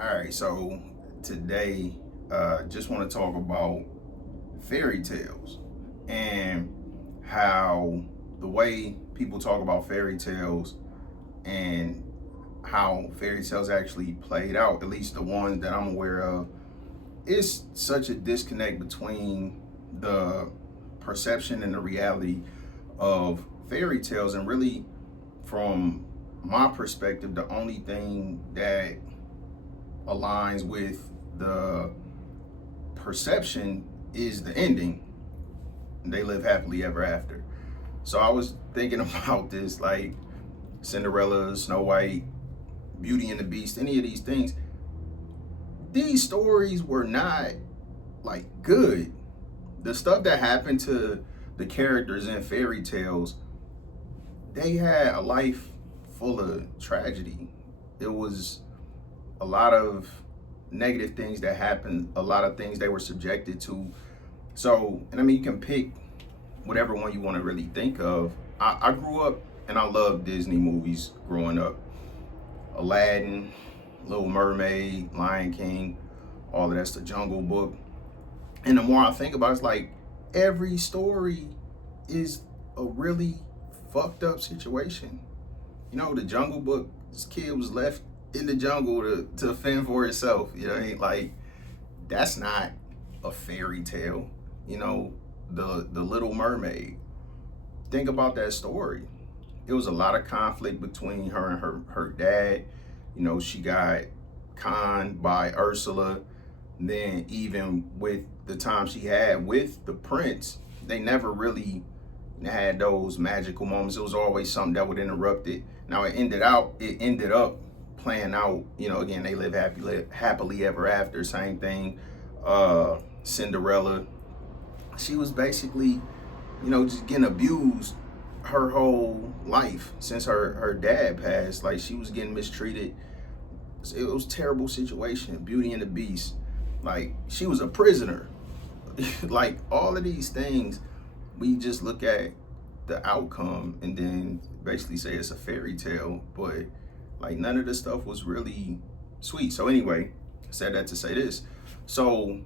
All right, so today, just want to talk about fairy tales and how the way people talk about fairy tales and how fairy tales actually played out, at least the ones that I'm aware of, is such a disconnect between the perception and the reality of fairy tales. And really, from my perspective, the only thing that aligns with the perception is the ending. They live happily ever after. So I was thinking about this, like Cinderella, Snow White, Beauty and the Beast, any of these things. These stories were not like good. The stuff that happened to the characters in fairy tales, they had a life full of tragedy. It was a lot of negative things that happened, a lot of things they were subjected to. So, and I mean, you can pick whatever one you want to really think of. I grew up and I loved Disney movies growing up. Aladdin, Little Mermaid, Lion King, all of that's the Jungle Book. And the more I think about it, it's like every story is a really fucked up situation. You know, the Jungle Book, this kid was left in the jungle to fend for itself. You know what I mean? Like, that's not a fairy tale. You know, the Little Mermaid. Think about that story. It was a lot of conflict between her and her dad. You know, she got conned by Ursula. Then even with the time she had with the prince, they never really had those magical moments. It was always something that would interrupt it. Now it ended up playing out, you know, again, they live happily ever after, same thing. Cinderella, she was basically, you know, just getting abused her whole life since her dad passed. Like, she was getting mistreated. It was a terrible situation. Beauty and the Beast, like, she was a prisoner. Like, all of these things, we just look at the outcome and then basically say it's a fairy tale, but like none of the stuff was really sweet. So anyway, I said that to say this. So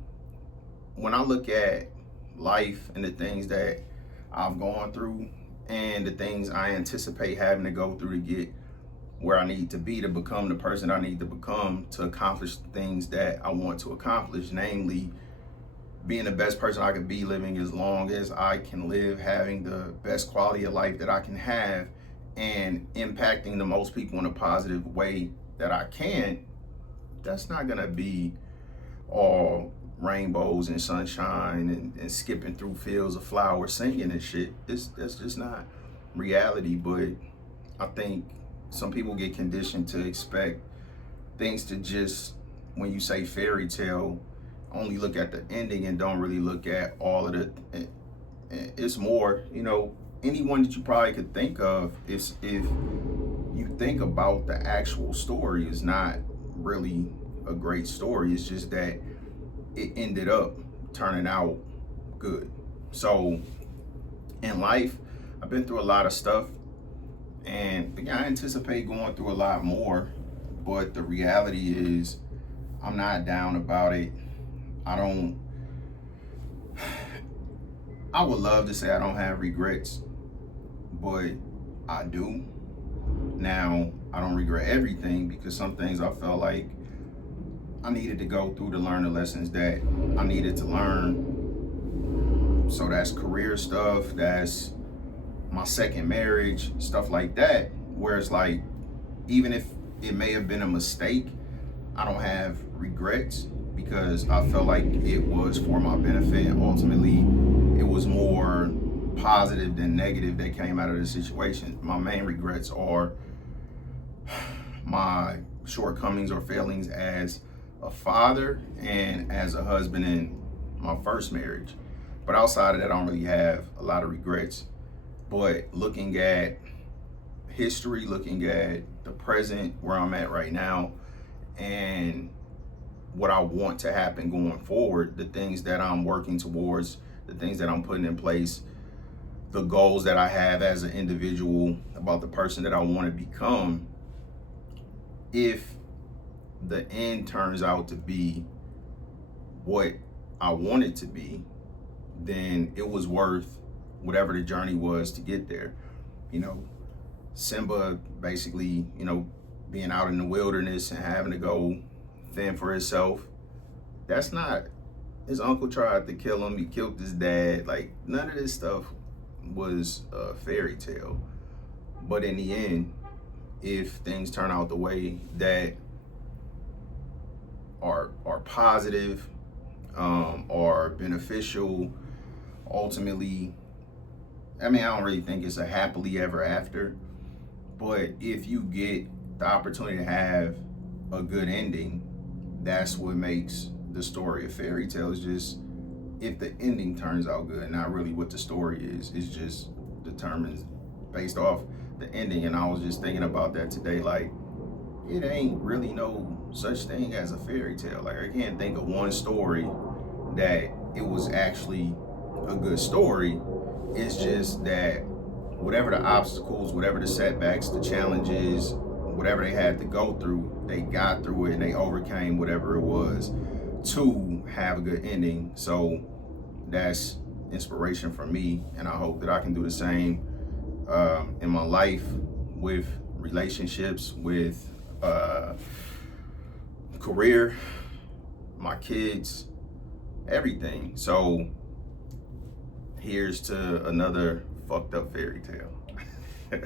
when I look at life and the things that I've gone through and the things I anticipate having to go through to get where I need to be, to become the person I need to become, to accomplish things that I want to accomplish, namely being the best person I could be, living as long as I can live, having the best quality of life that I can have, and impacting the most people in a positive way that I can. That's not gonna be all rainbows and sunshine and skipping through fields of flowers singing and shit. That's just not reality. But I think some people get conditioned to expect things to just, when you say fairy tale, only look at the ending and don't really look at all of the, it's more, you know, anyone that you probably could think of, is if you think about the actual story, is not really a great story. It's just that it ended up turning out good. So in life, I've been through a lot of stuff, and again, I anticipate going through a lot more, but the reality is I'm not down about it. I don't, I would love to say I don't have regrets, but I do. Now, I don't regret everything, because some things I felt like I needed to go through to learn the lessons that I needed to learn. So that's career stuff, that's my second marriage, stuff like that. Where it's like, even if it may have been a mistake, I don't have regrets, because I felt like it was for my benefit. Ultimately, it was more positive than negative that came out of the situation. My main regrets are my shortcomings or failings as a father and as a husband in my first marriage. But outside of that, I don't really have a lot of regrets. But looking at history, looking at the present, where I'm at right now, and what I want to happen going forward, the things that I'm working towards, the things that I'm putting in place, the goals that I have as an individual, about the person that I want to become, if the end turns out to be what I want it to be, then it was worth whatever the journey was to get there. You know, Simba basically, being out in the wilderness and having to go fend for himself. That's not, his uncle tried to kill him, he killed his dad. Like, none of this stuff was a fairy tale. But in the end, if things turn out the way that are positive, are beneficial, ultimately, I mean, I don't really think it's a happily ever after, but if you get the opportunity to have a good ending, that's what makes the story a fairy tale. Is just if the ending turns out good, not really what the story is. It's just determined based off the ending. And I was just thinking about that today. Like, it ain't really no such thing as a fairy tale. Like, I can't think of one story that it was actually a good story. It's just that whatever the obstacles, whatever the setbacks, the challenges, whatever they had to go through, they got through it and they overcame whatever it was to have a good ending. So that's inspiration for me, and I hope that I can do the same in my life, with relationships, with career, my kids, everything. So here's to another fucked up fairy tale.